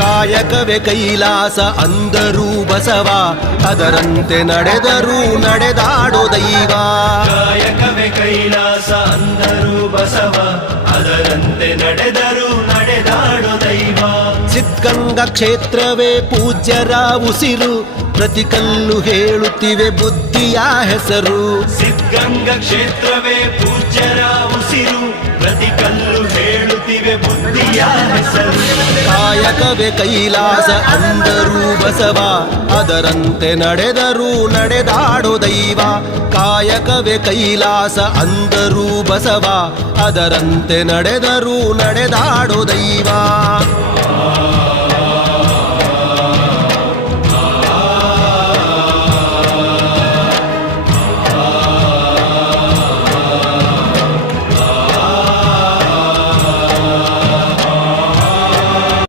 ಕಾಯಕವೇ ಕೈಲಾಸ ಅಂದರೂ ಬಸವ, ಅದರಂತೆ ನಡೆದರೂ ನಡೆದಾಡೋ ದೈವ. ಕಾಯಕವೇ ಕೈಲಾಸ ಅಂದರೂ ಬಸವ, ಅದರಂತೆ ನಡೆದರೂ ನಡೆದಾಡೋ ದೈವ. ಸಿದ್ಧಗಂಗಾ ಕ್ಷೇತ್ರವೇ ಪೂಜ್ಯರ ಉಸಿರು, ಪ್ರತಿ ಕಲ್ಲು ಹೇಳುತ್ತಿವೆ ಬುದ್ಧಿಯ ಹೆಸರು. ಸಿದ್ಧಗಂಗಾ ಕ್ಷೇತ್ರವೇ ಪೂಜ್ಯರ ಉಸಿರು, ಪ್ರತಿ ಕಲ್ಲು ಹೇಳುತ್ತಿವೆ ಬುದ್ಧಿಯ ಹೆಸರು. ಕಾಯಕವೇ ಕೈಲಾಸ ಅಂದರೂ ಬಸವ, ಅದರಂತೆ ನಡೆದರೂ ನಡೆದಾಡೋ ದೈವ. ಕಾಯಕವೇ ಕೈಲಾಸ ಅಂದರೂ ಬಸವ, ಅದರಂತೆ ನಡೆದರೂ ನಡೆದಾಡೋ ದೈವ.